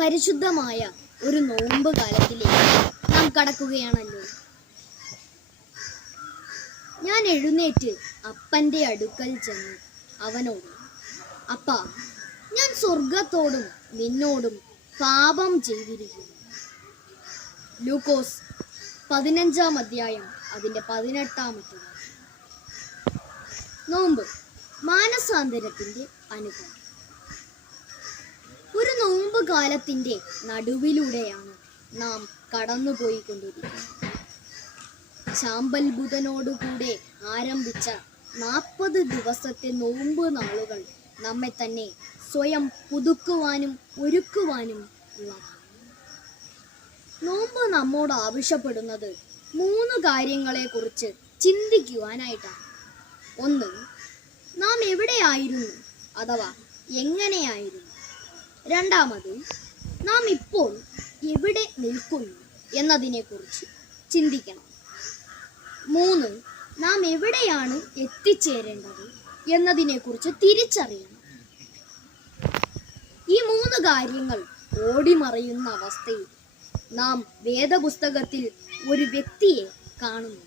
പരിശുദ്ധമായ ഒരു നോമ്പ് കാലത്തിലേക്ക് നാം കടക്കുകയാണല്ലോ. ഞാൻ എഴുന്നേറ്റ് അപ്പന്റെ അടുക്കൽ ചെന്ന് അവനോട് അപ്പ ഞാൻ സ്വർഗത്തോടും നിന്നോടും പാപം ചെയ്തിരിക്കുന്നു. ലൂക്കോസ് പതിനഞ്ചാം അധ്യായം അതിന്റെ പതിനെട്ടാമത്തെ. നോമ്പ് മാനസാന്തരത്തിന്റെ അനുഭവം. നോമ്പ് കാലത്തിന്റെ നടുവിലൂടെയാണ് നാം കടന്നുപോയിക്കൊണ്ടിരിക്കുന്നത്. ചാമ്പൽ ബുധനോടുകൂടെ ആരംഭിച്ച നാൽപ്പത് ദിവസത്തെ നോമ്പ് നാളുകൾ നമ്മെ തന്നെ സ്വയം പുതുക്കുവാനും ഒരുക്കുവാനും ഉള്ളതാണ് നോമ്പ് നമ്മോട് ആവശ്യപ്പെടുന്നത് മൂന്ന് കാര്യങ്ങളെക്കുറിച്ച് ചിന്തിക്കുവാനായിട്ടാണ്. ഒന്ന് നാം എവിടെയായിരുന്നു? അഥവാ എങ്ങനെയായിരുന്നു? രണ്ടാമത് നാം ഇപ്പോൾ എവിടെ നിൽക്കുന്നു എന്നതിനെക്കുറിച്ച് ചിന്തിക്കണം. മൂന്ന് നാം എവിടെയാണ് എത്തിച്ചേരേണ്ടത് എന്നതിനെക്കുറിച്ച് തിരിച്ചറിയണം. ഈ മൂന്ന് കാര്യങ്ങൾ ഓടിമറയുന്ന അവസ്ഥയിൽ നാം വേദപുസ്തകത്തിൽ ഒരു വ്യക്തിയെ കാണുന്നു.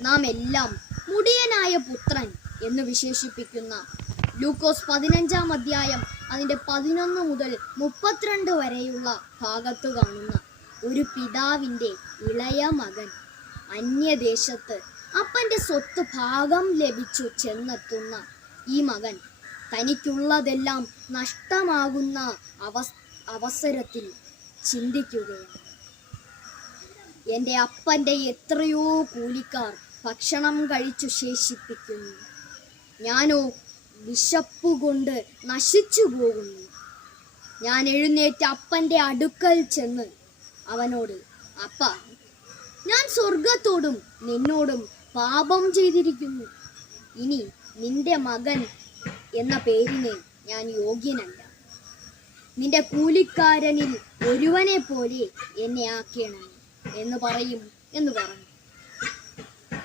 നാം എല്ലാം മുടിയനായ പുത്രൻ എന്ന് വിശേഷിപ്പിക്കുന്ന ലൂക്കോസ് പതിനഞ്ചാം അധ്യായം അതിന്റെ പതിനൊന്ന് മുതൽ മുപ്പത്തിരണ്ട് വരെയുള്ള ഭാഗത്ത് കാണുന്ന ഒരു പിതാവിന്റെ ഇളയ മകൻ അന്യദേശത്ത് അപ്പന്റെ സ്വത്ത് ഭാഗം ലഭിച്ചു ചെന്നെത്തുന്ന ഈ മകൻ തനിക്കുള്ളതെല്ലാം നഷ്ടമാകുന്ന അവസ് അവസരത്തിൽ ചിന്തിക്കുകയാണ്. എന്റെ അപ്പന്റെ എത്രയോ കൂലിക്കാർ ഭക്ഷണം കഴിച്ചു ശേഷിപ്പിക്കുന്നു. ഞാനോ വിശപ്പുകൊണ്ട് നശിച്ചു പോകുന്നു. ഞാൻ എഴുന്നേറ്റ് അപ്പന്റെ അടുക്കൽ ചെന്ന് അവനോട് അപ്പ ഞാൻ സ്വർഗത്തോടും നിന്നോടും പാപം ചെയ്തിരിക്കുന്നു. ഇനി നിന്റെ മകൻ എന്ന പേരിന് ഞാൻ യോഗ്യനല്ല. നിന്റെ കൂലിക്കാരനിൽ ഒരുവനെ പോലെ എന്നെ ആക്കിയണം എന്ന് പറയും എന്ന് പറഞ്ഞു.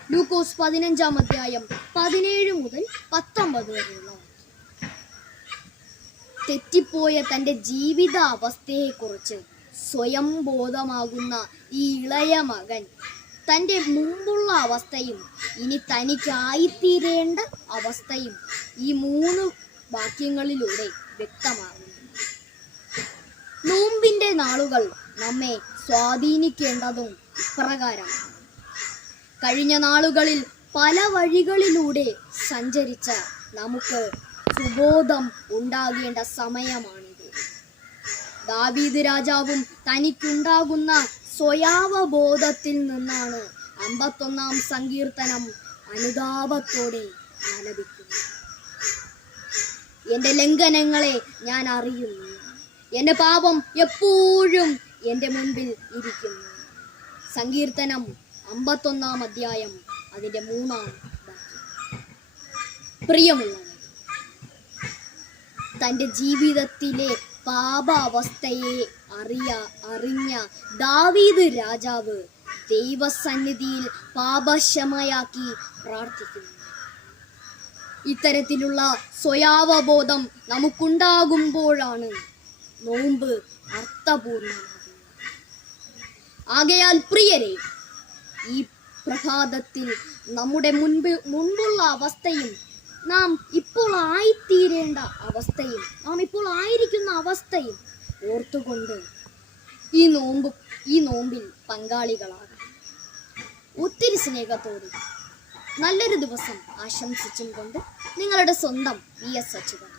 ലൂക്കോസ് പതിനഞ്ചാം അധ്യായം പതിനേഴ് മുതൽ പത്തൊമ്പത് വരെയുള്ള. തെറ്റിപ്പോയ തന്റെ ജീവിത അവസ്ഥയെക്കുറിച്ച് സ്വയം ബോധമാകുന്ന ഈ ഇളയ മകൻ തന്റെ മുമ്പുള്ള അവസ്ഥയും ഇനി തനിക്കായിത്തീരേണ്ട അവസ്ഥയും ഈ മൂന്ന് വാക്യങ്ങളിലൂടെ വ്യക്തമാകുന്നു നോമ്പിന്റെ നാളുകൾ നമ്മെ സ്വാധീനിക്കേണ്ടതും ഇപ്രകാരമാണ് കഴിഞ്ഞ നാളുകളിൽ പല വഴികളിലൂടെ സഞ്ചരിച്ച നമുക്ക് സുബോധം ഉണ്ടാകേണ്ട സമയമാണിത്. ദാവീദ് രാജാവും തനിക്കുണ്ടാകുന്ന സ്വയാവബോധത്തിൽ നിന്നാണ് അമ്പത്തൊന്നാം സങ്കീർത്തനം അനുതാപത്തോടെ ആലപിക്കുന്നത്. എന്റെ ലംഘനങ്ങളെ ഞാൻ അറിയുന്നു. എന്റെ പാപം എപ്പോഴും എന്റെ മുൻപിൽ ഇരിക്കുന്നു. സങ്കീർത്തനം അമ്പത്തൊന്നാം അധ്യായം അതിന്റെ മൂന്നാം പ്രിയമുള്ള തന്റെ ജീവിതത്തിലെ പാപാവസ്ഥയെ അറിയ അറിഞ്ഞ ദാവീദ് രാജാവ് ദൈവസന്നിധിയിൽ പാപക്ഷമയാക്കി പ്രാർത്ഥിക്കുന്നു. ഇത്തരത്തിലുള്ള സ്വയാവബോധം നമുക്കുണ്ടാകുമ്പോഴാണ് നോമ്പ് അർത്ഥപൂർണമാകുന്നത് ആകയാൽ പ്രിയരെ ഈ പ്രഭാതത്തിൽ നമ്മുടെ മുൻപ് മുൻപുള്ള അവസ്ഥയും നാം ഇപ്പോൾ ആയിത്തീരേണ്ട അവസ്ഥയും നാം ഇപ്പോൾ ആയിരിക്കുന്ന അവസ്ഥയും ഓർത്തുകൊണ്ട് ഈ നോമ്പ് ഈ നോമ്പിൽ പങ്കാളികളാകാം. ഒത്തിരി സ്നേഹത്തോടെ നല്ലൊരു ദിവസം ആശംസിച്ചും കൊണ്ട് നിങ്ങളുടെ സ്വന്തം വി എസ് അച്യുതൻ.